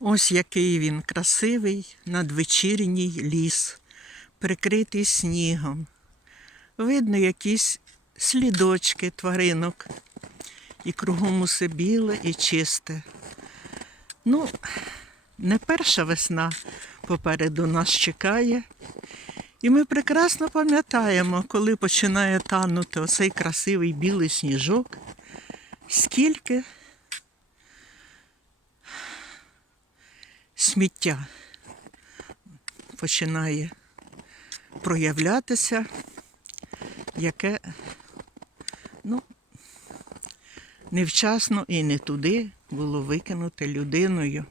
Ось який він красивий надвечірній ліс, прикритий снігом. Видно якісь слідочки тваринок. І кругом усе біле і чисте. Ну, не перша весна попереду нас чекає. І ми прекрасно пам'ятаємо, коли починає танути оцей красивий білий сніжок, скільки сміття починає проявлятися, яке ну, невчасно і не туди було викинуте людиною.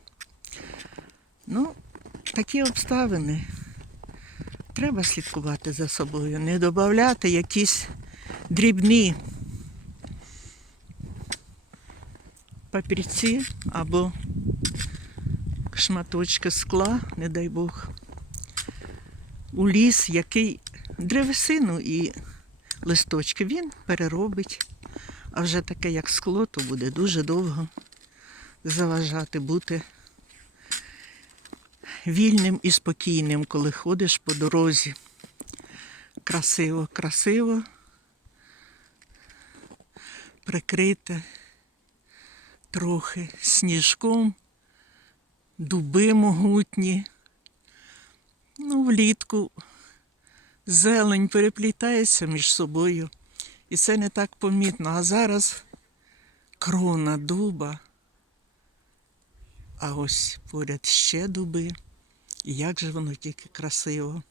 Ну, такі обставини. Треба слідкувати за собою, не додати якісь дрібні папірці або шматочки скла, не дай Бог, у ліс, який древесину і листочки він переробить. А вже таке, як скло, то буде дуже довго заважати бути вільним і спокійним, коли ходиш по дорозі. Красиво, красиво, прикрите трохи сніжком, дуби могутні. Ну, влітку зелень переплітається між собою. І це не так помітно. А зараз крона дуба, а ось поряд ще дуби. І як же воно тільки красиво.